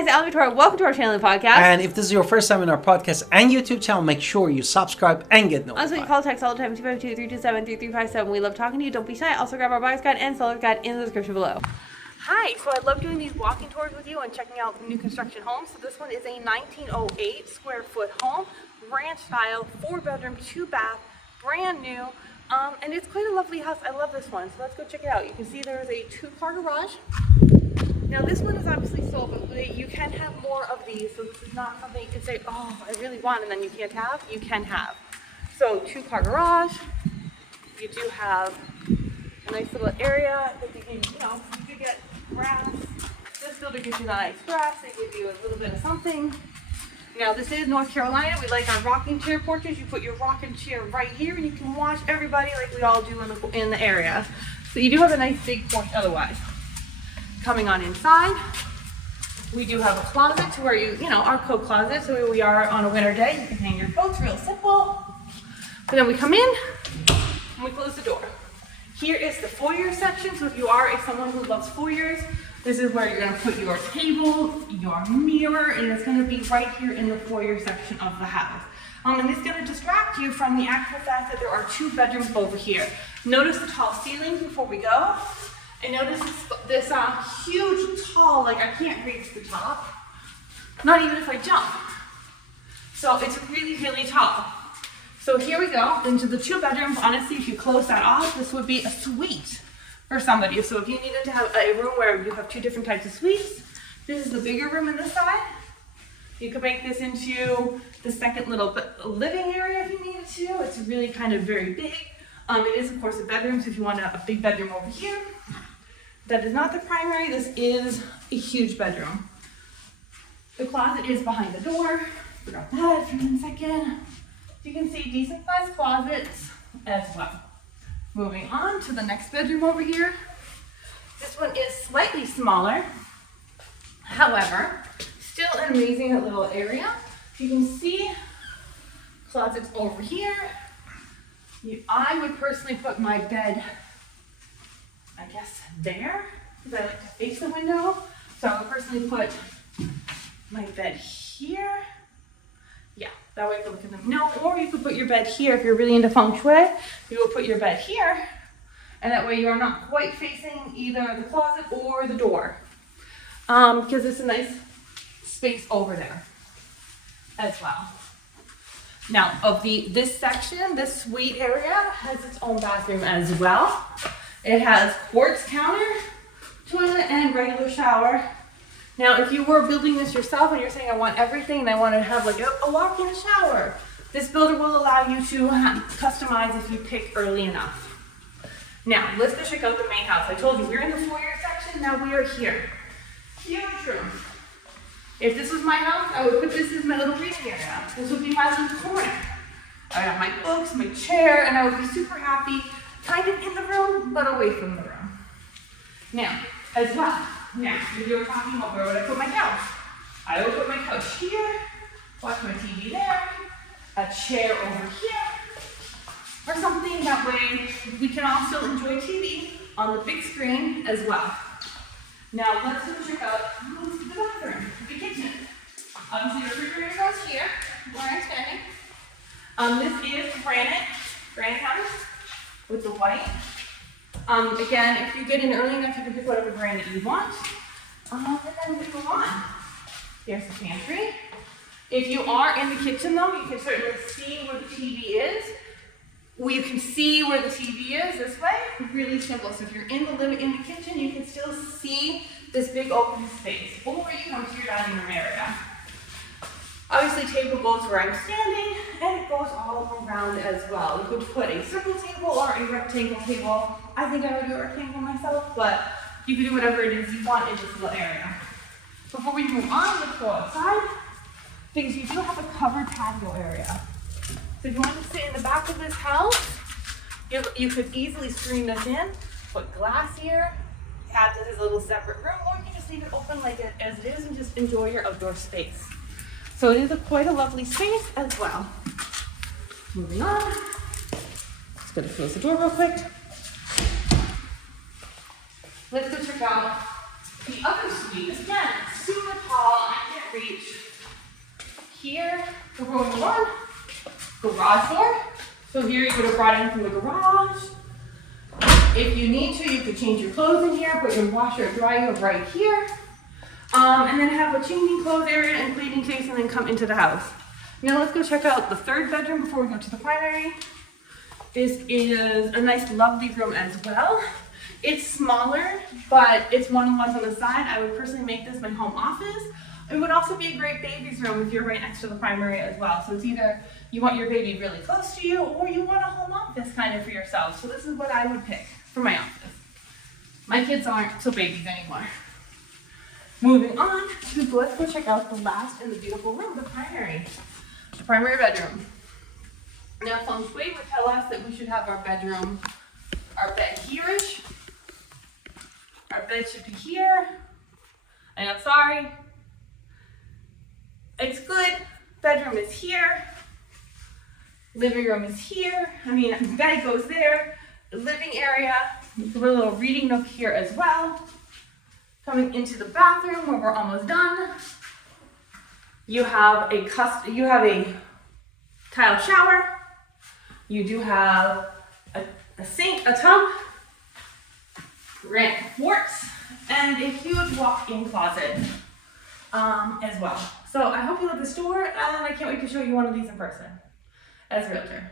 guys, Alan Victoria. Welcome to our channel and podcast. And if this is your first time in our podcast and YouTube channel, make sure you subscribe and get notified. Also, you can call text all the time, 252-327-3357. We love talking to you. Don't be shy. Also, grab our buyer's guide and seller's guide in the description below. Hi, so I love doing these walking tours with you and checking out new construction homes. So this one is a 1908 square foot home, ranch style, 4-bedroom, 2-bath, brand new. And it's quite a lovely house. I love this one. So let's go check it out. You can see there's a 2-car garage. Now this one is obviously sold, but you can have more of these. So this is not something you can say, oh, I really want, and then you can't have. You can have. So 2-car garage. You do have a nice little area that you can, you could get grass. This builder gives you the nice grass. They give you a little bit of something. Now this is North Carolina. We like our rocking chair porches. You put your rocking chair right here and you can watch everybody like we all do in the area. So you do have a nice big porch otherwise. Coming on inside, we do have a closet to where our coat closet. So where we are on a winter day, you can hang your coats, real simple. But then we come in and we close the door. Here is the foyer section. So if you are someone who loves foyers, this is where you're going to put your table, your mirror, and it's going to be right here in the foyer section of the house. And it's going to distract you from the actual fact that there are 2 bedrooms over here. Notice the tall ceilings before we go. And notice this huge, tall, like I can't reach the top. Not even if I jump. So it's really, really tall. So here we go into the 2 bedrooms. Honestly, if you close that off, this would be a suite for somebody. So if you needed to have a room where you have 2 different types of suites, this is the bigger room in this side. You could make this into the second little living area if you needed to. It's really kind of very big. It is of course a bedroom, so if you want a big bedroom over here. That is not the primary, this is a huge bedroom. The closet is behind the door. Forgot that for 1 second. You can see decent sized closets as well. Moving on to the next bedroom over here. This one is slightly smaller. However, still an amazing little area. You can see closets over here. I would personally put my bed, I guess, there, because I like to face the window. So I would personally put my bed here. Yeah, that way you can look at them. No, or you could put your bed here if you're really into feng shui. You will put your bed here, and that way you are not quite facing either the closet or the door, because it's a nice space over there as well. Now, of this section, this suite area has its own bathroom as well. It has quartz counter, toilet, and regular shower. Now, if you were building this yourself and you're saying, I want everything and I want to have like a walk-in shower, this builder will allow you to customize if you pick early enough. Now, let's go check out the main house. I told you, we're in the foyer section, now we are here. Huge room. If this was my house, I would put this as my little reading area. This would be my little corner. I have my books, my chair, and I would be super happy kind of in the room, but away from the room. Now, as well, if you were talking about where would I put my couch? I would put my couch here, watch my TV there, a chair over here, or something that way we can also enjoy TV on the big screen as well. Now, let's go check out the bathroom, the kitchen. Obviously, the refrigerator goes here, where I'm standing. This is granite house with the white. Again, if you get in early enough, you can pick whatever granite you want. And then we move on. Here's the pantry. If you are in the kitchen though, you can certainly see where the TV is. Well, you can see where the TV is this way. Really simple. So if you're in the kitchen, you can still see this big open space. Or you come to your dining room area. Obviously, table goes where I'm standing, and it goes all around as well. You could put a circle table or a rectangle table. I think I would do a rectangle myself, but you can do whatever it is you want in this little area. Before we move on, let's go outside, because you do have a covered patio area. So if you want to sit in the back of this house, you could easily screen this in, put glass here, add this as a little separate room, or you can just leave it open like it as it is and just enjoy your outdoor space. So it is quite a lovely space as well. Moving on. Just gonna close the door real quick. Let's go check out the other suite. Again, super tall. reach here. We're going on. Garage door. So here you would have brought in from the garage. If you need to, you could change your clothes in here, put your washer or dryer right here. And then have a changing clothes area and cleaning space and then come into the house. Now let's go check out the third bedroom before we go to the primary. This is a nice lovely room as well. It's smaller, but it's one of the ones on the side. I would personally make this my home office. It would also be a great baby's room if you're right next to the primary as well. So it's either you want your baby really close to you or you want a home office kind of for yourself. So this is what I would pick for my office. My kids aren't so babies anymore. Moving on to, let's go check out the last in the beautiful room, the primary. The primary bedroom. Now feng shui would tell us that we should have our bedroom, our bed here-ish. Our bed should be here. I know, sorry. It's good. Bedroom is here. Living room is here. I mean, bed goes there. The living area, a little reading nook here as well. Coming into the bathroom where we're almost done. You have a tile shower. You do have a sink, a tub, granite quartz, and a huge walk-in closet as well. So I hope you love this tour, and I can't wait to show you one of these in person as a realtor.